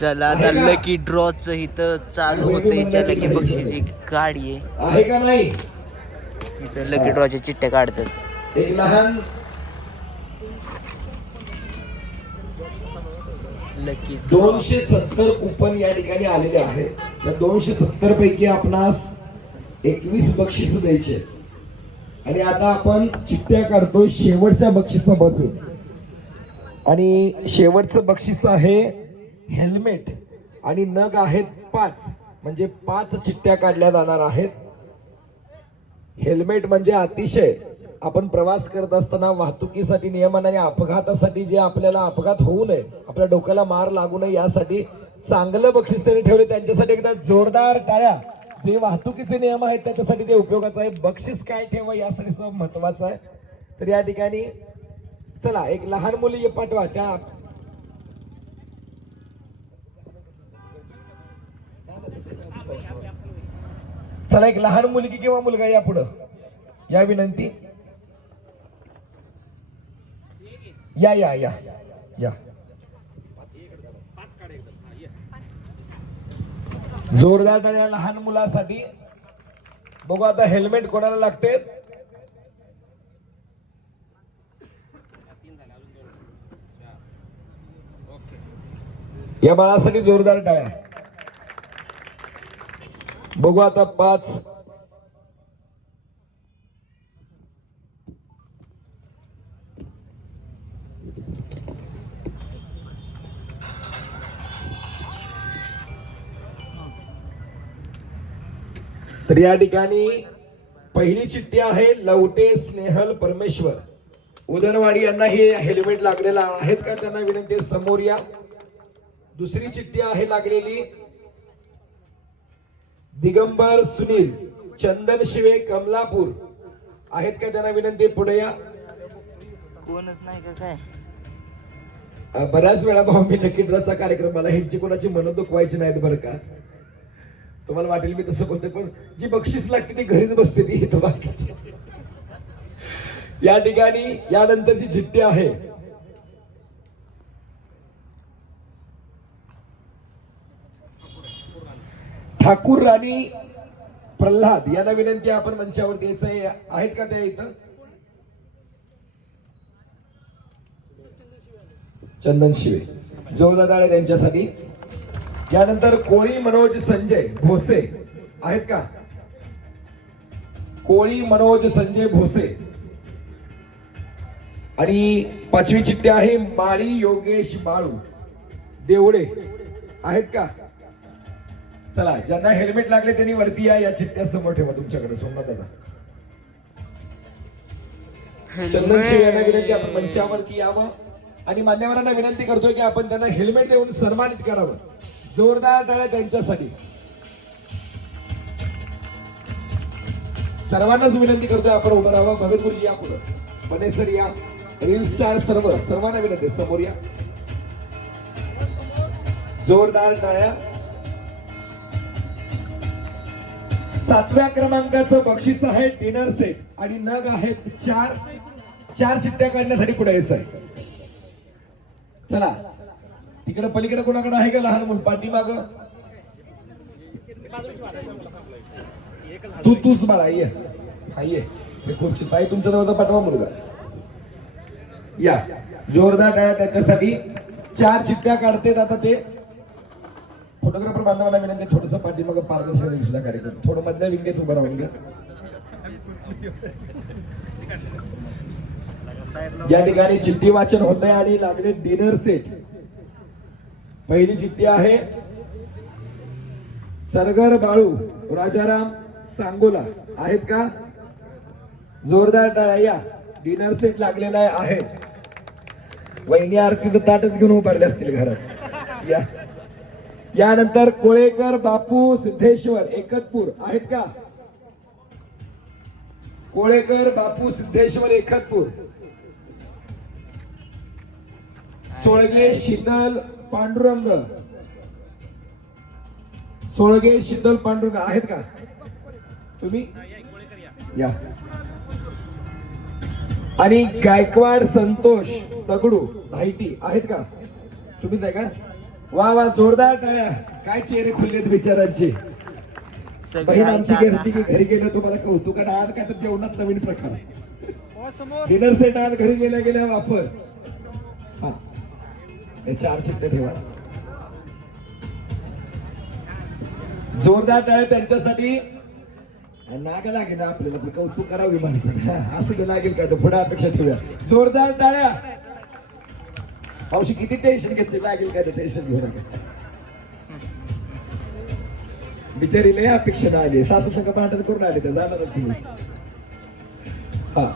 चला आता लकी ड्रॉच इथं चालू होतं. याच्या लकी बक्षीस एक गाडी आहे. आहे का नाही? इथं लकी ड्रॉच्या चिठ्ठ्या काढतात. एक लहान लकी दोनशे सत्तर कुपन या ठिकाणी आलेले आहेत. त्या दोनशे सत्तर पैकी आपणास एकवीस बक्षीस द्यायचे आणि आता आपण चिठ्ठ्या काढतोय शेवटच्या बक्षिसापासून. आणि शेवटचं बक्षीस आहे हेल्मेट आणि नग आहेत पाच म्हणजे पाच चिठ्ठ्या काढल्या जाणार आहेत. हेल्मेट म्हणजे अतिशय आपण प्रवास करत असताना वाहतुकीसाठी नियमन आणि अपघातासाठी जे आपल्याला अपघात होऊ नये आपल्या डोक्याला मार लागू नये यासाठी चांगलं बक्षीस त्यांनी ठेवले. त्यांच्यासाठी एकदा जोरदार टाळ्या. जे वाहतुकीचे नियम आहेत त्याच्यासाठी ते उपयोगाचं आहे. बक्षीस काय ठेवा यासाठी सगळं महत्वाचं आहे. तर या ठिकाणी चला एक लहान मुली पाठवा. त्या चला एक लहान मुलगी किंवा मुलगा या पुढं. या विनंती. या या या या. जोरदार टाळ्या लहान मुलासाठी. बघू आता हेल्मेट कोणाला लागते? या बाळासाठी जोरदार टाळ्या. बघू आता पाच. तर या ठिकाणी पहिली चिठ्ठी आहे लवटे स्नेहल परमेश्वर. उदनवाडी यांना हे हेल्मेट लागलेलं आहेत का? त्यांना विनंती समोर या. दुसरी चिठ्ठी आहे लागलेली दिगंबर सुनील चंदन शिवे कमलापूर. आहेत का त्यांना विनंती पुढे या? कोणच नाही का काय? बऱ्याच वेळा भाऊ मी लकी ड्रॉचा कार्यक्रम मला ह्यांची कोणाची मन दुखवायची नाहीत बरं का? तुम्हाला वाटेल मी तसं बोलते पण जी बक्षीस लागते ती घरीच बसते ती बाकीची. या ठिकाणी यानंतरची चिठ्ठी आहे. ठाकूर राणी प्रल्हाद यांना विनंती आपण मंचावर द्यायचं आहे. आहेत का त्या इथं? चंदन शिवे. जोरदार त्यांच्यासाठी. यानंतर कोळी मनोज संजय भोसे. आहेत का? कोळी मनोज संजय भोसे. आणि पाचवी चिठ्ठी आहे माळी योगेश बाळू देवडे आहेत का? चला ज्यांना हेल्मेट लागले त्यांनी वरती या या चिठ्ठ्या समोर ठेवा तुमच्याकडे सोमनाथ दादा. चंदन शिव यांना विनंती आपण मंचावरती यावं. आणि मान्यवरांना विनंती करतोय की आपण त्यांना हेल्मेट देऊन सन्मानित करावं. जोरदार टाळ्या त्यांच्यासाठी. सर्वांनाच विनंती करतोय आपण उभं राहावं. भगत गुरुजी या पुढं. बनेसर या. रील स्टार सर्व सर्वांना विनंती समोर या. जोरदार टाळ्या. सातव्या क्रमांकाचं बक्षीस आहे डिनर सेट. आणि नग आहेत चार. चार चिट्ट्या काढण्यासाठी पुढे यायचं आहे चला. तिकडे पलीकडे कोणाकडे आहे का लहान मुल? पाठीमाग तू तूच बाळा ये हा ये हे खूप ताई तुमच्या जवळचा पाठवा मुलगा. या. जोरदार टाळ्या त्याच्यासाठी. चार चिठ्ठ्या काढतेत आता ते. फोटोग्राफर बांधवांना विनंती थोडस पाठीमाग पारदर्शक दिसला कार्यक्रम. थोडं मधल्या विंगेत उभं राहून घ्या. या ठिकाणी चिठ्ठी वाचन होत आहे आणि लागले डिनर सेट. पहिली चिठ्ठी आहे सरगर बाळू राजाराम सांगोला. आहेत का? जोरदार टाळ्या. या डिनर सेट लागलेला आहे. वहिनी आरतीचं ताटच घेऊन उभारले असतील घरात. या. यानंतर कोळेकर बापू सिद्धेश्वर एकतपूर आहेत का? कोळेकर बापू सिद्धेश्वर एकतपूर. सोळगे शीतल पांडुरंग. सोळगे शीतल पांडुरंग आहेत का? तुम्ही? या. आणि गायकवाड संतोष दगडू धायटी आहेत का? तुम्हीच आहे का? वा वा जोरदार टाळ्या. काय चेहरे खुललेत बिचारांचे. सगळे बहीण आमची. घरटी की घरी गेलं तुम्हाला कौतुकाने आज काय तर जेवणात नवीन प्रकार. डिनर सेट आज घरी गेल्या गेल्या वापर. हा. हे चार चित्त ठेवा. जोरदार टाळ्या त्यांच्यासाठी. नाग लागेल ना आपल्याला कौतुक करावी माणसं. असं की लागेल का? तर पुढे अपेक्षा ठेवूया. जोरदार टाळ्या. पावशी किती टेन्शन घेतली? लागेल का टेन्शन घेऊ नका. बिचारी लय अपेक्षा आली. सासू संघ भांडण करून आले तर जाणारच. हा.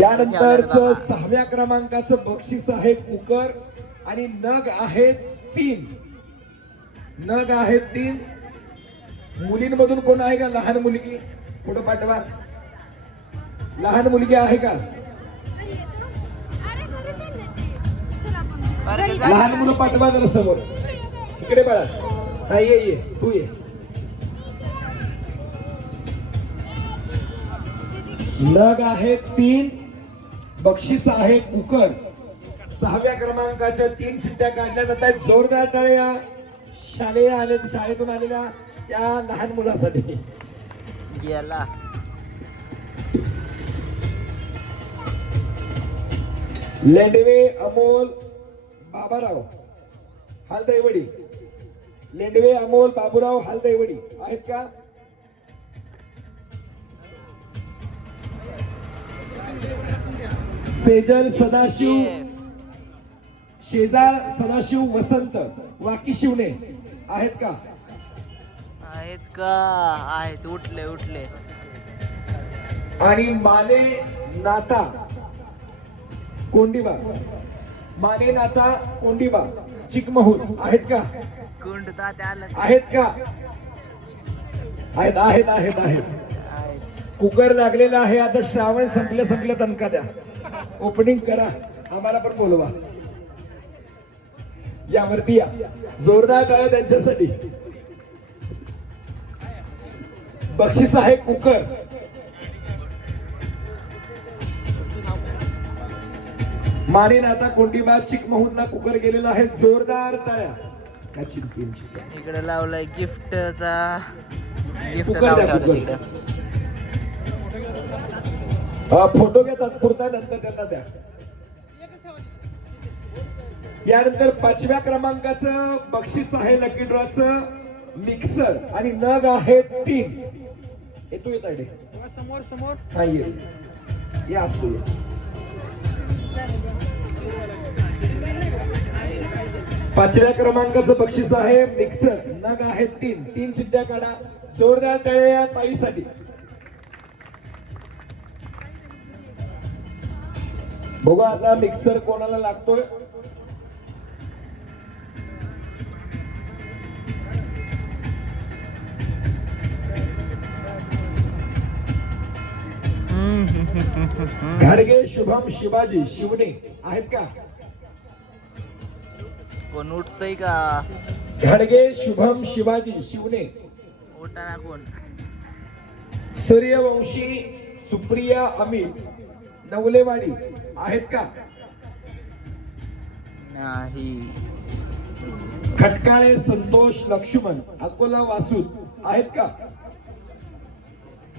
यानंतरच. सहाव्या क्रमांकाचं बक्षीस आहे कुकर आणि नग आहेत तीन. नग आहेत तीन. मुलींमधून कोण आहे का? लहान मुलगी. पुढे पाठवा. लहान मुलगी आहे का? अरे लहान मुलं पाठवा जरा समोर. इकडे बाळा. हा ये ये. तू ये. नग आहे तीन बक्षीस आहे कुकर सहाव्या क्रमांकाच्या तीन चिठ्ठ्या काढल्या जात आहेत. जोरदार टाळ्या. शालेय आले शाळेतून आलेल्या त्या लहान मुलासाठी. गेला. लेंडवे अमोल बाबाराव हालदैवडी. लेंडवे अमोल बाबूराव हालदैवडी. आहेत का? सेजल सदाशिव शेजार सदाशिव वसंत वाकी शिवणे आहेत का? आहेत का? आहेत उठले उठले. आणि माने नाता. कोंडीबा मानेनाथा कोंडीबा चिकमहूल आहेत का? आहेत का? आहेत आहेत आहेत आहेत. कुकर लागलेला आहे आता श्रावण संपल्या संपल्या तनका द्या. ओपनिंग करा. आम्हाला पण बोलवा. यावरती या. जोरदार टाळ्या त्यांच्यासाठी. बक्षीस आहे कुकर. मारीन आता कोंडीबा चिकमहूदला कुकर गेलेला आहे जोरदार चिंती चिंती. इकडे लावलाय गिफ्टचा. गिफ्ट लावलं फोटो घेतात पुरता नंतर त्यांना द्या. यानंतर पाचव्या क्रमांकाचं बक्षीस आहे लकी ड्रॉचं मिक्सर आणि नग आहे तीन. येतो येत आहे समोर समोर. हा ये. या असतो. पाचव्या क्रमांकाचं बक्षीस आहे मिक्सर. नग आहे तीन. तीन चिठ्ठ्या काढा. जोरदार टाळ्या या ताईसाठी. बघा आता मिक्सर कोणाला लागतोय. शुभम शिवाजी शिवणे आहेत का? कोण उठतय का? घाडगे शुभम शिवाजी शिवणे उठाना कोण? सूर्यवंशी सुप्रिया अमित. नवलेवाडी आहेत का? नाही. खटकाळे संतोष लक्ष्मण अकोला वासूद आहेत का?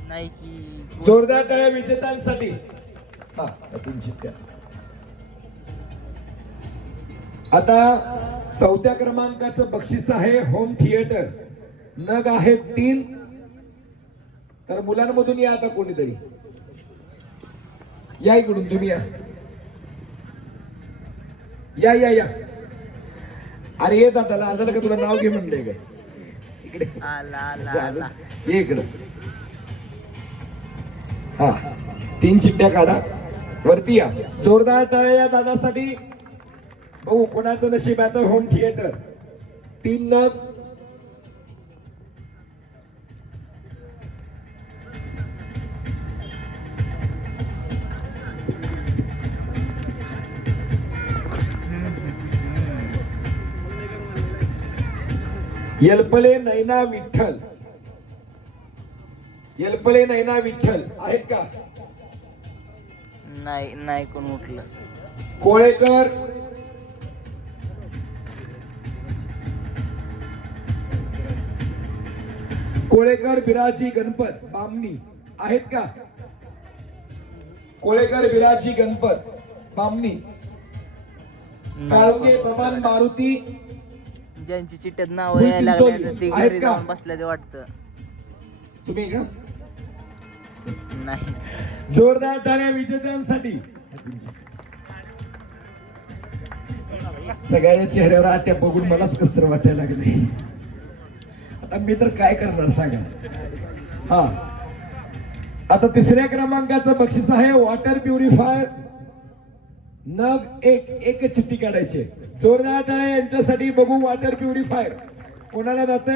नाही की. जोरदार टाळ्या विजेत्यांसाठी. हा तीन शिट्ट्या आता चौथ्या क्रमांकाचं बक्षीस आहे होम थिएटर नग आहे तीन. तर मुलांमधून या आता कोणीतरी. या इकडून तुम्ही या. या या या. अरे ये दादाला आजाला का तुला? नाव घे म्हणलंय काय? इकडे. ये इकडं. हा तीन चिट्ट्या काढा. वरती या. जोरदार टाळ्या या दादासाठी. भाऊ कोणाचं नशीब आहे आता होम थिएटर तीन नग. यल्पले नैना विठ्ठल. यल्पले नैना विठ्ठल. आहेत का? नाही नाही कोण उठलं. कोळेकर. कोळेकर बिराजी गणपत बामणी आहेत का? कोळेकर बिराजी गणपत बामणी. काळुगे बबन मारुती. ज्यांची चिट्ट्यात नाव यायला तर ते घरी? जाऊन बसल्याचे वाटतं. तुम्ही का? नाही. जोरदार टाळ्या विजेत्यांसाठी. सगळ्या चेहऱ्यावर आट्या बघून मलाच कसर वाटायला लागले. आता मी तर काय करणार सांगा. हा. आता तिसऱ्या क्रमांकाचं बक्षीस आहे वॉटर प्युरिफायर. नग एक एक चिठ्ठी काढायची जोरदार टाळ्या यांच्यासाठी बघू वॉटर प्युरिफायर. कोणाला जात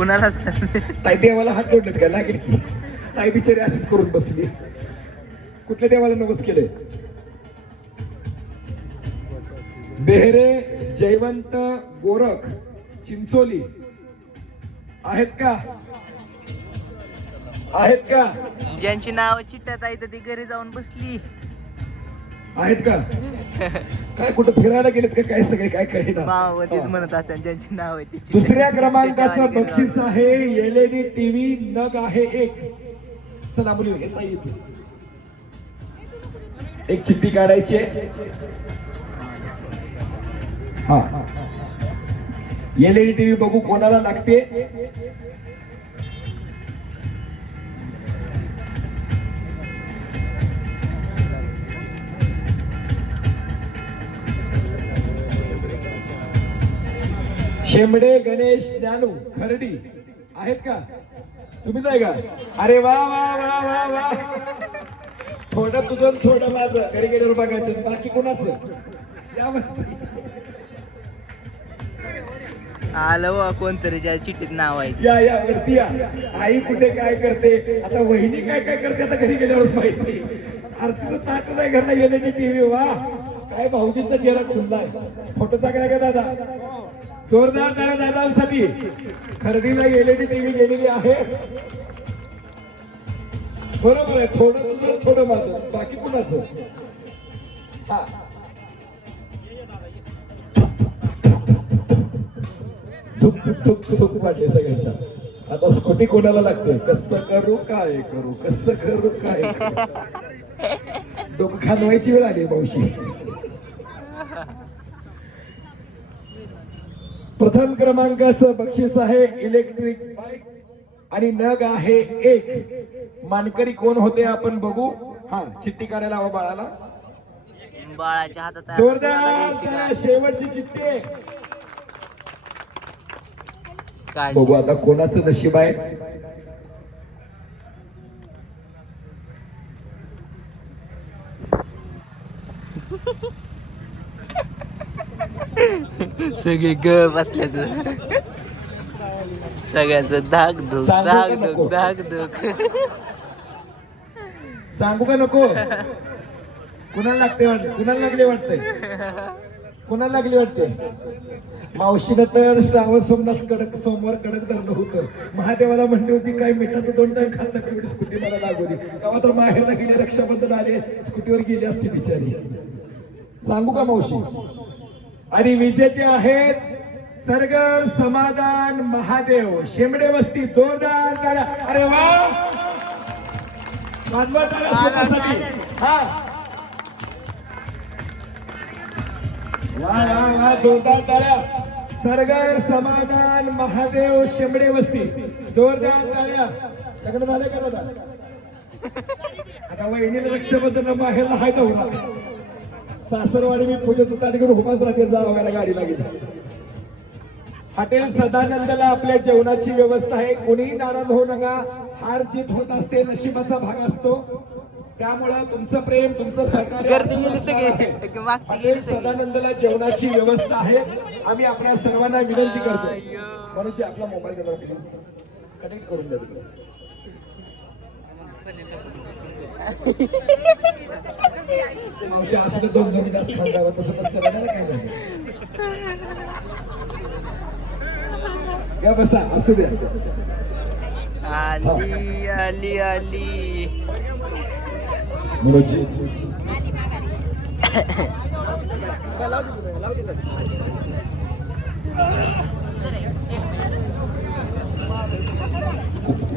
कुणाला ताई देवाला हात जोडलेत का? लागेल की ताई बिचारी अशीच करून बसली. कुठल्या देवाला नमस केले बेहरे जयवंत गोरख चिंचोली. आहेत का? आहेत का? ज्यांची नाव चिट्ट्यात आहे तर ती घरी जाऊन बसली. आहेत का? काय कुठं फिरायला गेलेत का? काय सगळे? काय कळेना मामावरतीच. म्हणत असतात ज्यांची नाव आहे दुसऱ्या क्रमांकाचं बक्षीस आहे एलईडी टीव्ही नग आहे एक. चला मुली येते एक चिठ्ठी काढायची. हा. एलईडी टीव्ही बघू कोणाला लागते. शेंबडे गणेश ज्ञानू खरडी. आहेत का? तुम्हीच आहे का? अरे वा वा वा वा वा. थोडं तुझं थोडं माझं. घरी गेल्यावर बघायचं. बाकी कोणाचं? या. आलं कोणतरी ज्या चिठ्ठीत नाव आहे या या वरती या. आई कुठे काय करते? आता वहिनी काय काय करते? आता घरी गेल्यावरच माहिती आरतीचं ताट नाही घरला येण्याची टीव्ही वा. काय भाऊजींचा चेहरा खुललाय. फोटो टाकला का दादा? जोरदार टाळ्या दादांसाठी. खरडीला गेलेली टीव्ही गेलेली आहे. बरोबर आहे थोडं तुझं थोडं माझं बाकी कुणाचं? हा. धुक धुक धुक वाटले सगळ्यांच्या. आता स्कूटी कोणाला लागते? कसं करू काय करू कसं करू काय डोकं खानवायची वेळ आली मावशी. प्रथम क्रमांकाचं बक्षीस आहे इलेक्ट्रिक बाईक. आणि नग आहे एक. मानकरी कोण होते आपण बघू. हा चिठ्ठी काढायला हवा बाळाला. बाळाच्या हातात जोरदार त्याला शेवटची चिठ्ठी बघू आता कोणाचं नशीब आहे. सगळे ग बसल्यात. सगळ्यांचं धाक धुक सांगू का धाक नको? धुक धाक धुक. सांगू का नको? कुणाला लागते वाटत? कुणाला लागले वाटते कुणाला लागली वाटते मावशीनं तर श्रावण सोमनाथ कडक सोमवार कडक धरलं होतं. महादेवाला म्हणली होती काय मिठाचं दोन टाइम खात एवढी स्कूटी मला लागवली. तेव्हा तर माहेरला गेले रक्षाबंधन आले स्कूटीवर गेली असते बिचारी. सांगू का मावशी? आणि विजेते आहेत सरगर समाधान महादेव. शेमडे वस्ती जोरदार. अरे वा. हा. वा वा जोरदार टाळ्या सरगर समाधान महादेव शेंबडे वस्ती. जोरदार टाळ्या सगळं झालं का दादा? आता वहिनीला रक्षाबंधन माहेरला हाय नव्हता सासरवाडी मी पूजेचं ताट घेऊन उभाच राहते जावायला गाडी लागेल हॉटेल सदानंदला आपल्या जेवणाची व्यवस्था आहे. कोणीही नाराज होऊ नका. हार जीत होत असते नशिबाचा भाग असतो. त्यामुळं तुमचं प्रेम तुमचं सहकार्य सदानंदला जेवणाची व्यवस्था आहे. आम्ही आपल्या सर्वांना विनंती करतो. म्हणून आपला मोबाईल देणार प्लीज कनेक्ट करून द्या. मावशी असं दोन दोन तास खांदावं तसं नसतं काय नाही. या बसा असू द्या आली आली आली मनोजी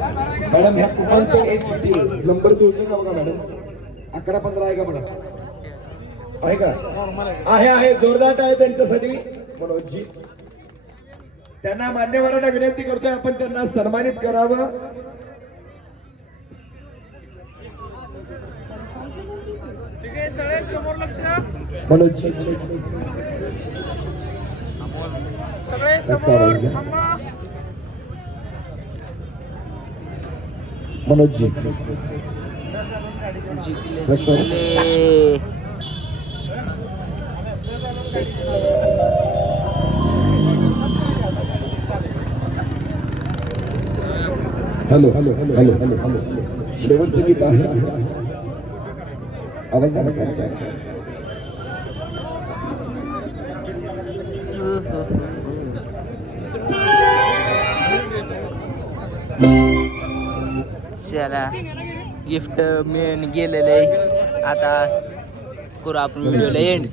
मॅडम ह्या कुपांचं एक चिठ्ठी नंबर जुळतो का बघा मॅडम? अकरा पंधरा आहे का बघा? आहे का? आहे आहे. जोरदार आहे त्यांच्यासाठी. मनोजजी. त्यांना मान्यवरांना विनंती करतोय आपण त्यांना सन्मानित करावं. मनोजजी. मनोजजी जिंकले जिंकले hello hello hello hello hello hello. शेवटचं गीत आहे. आवाज द्या. बघा गिफ्ट मिळून गेलेलं. आहे आता करू आपण व्हिडिओला एंड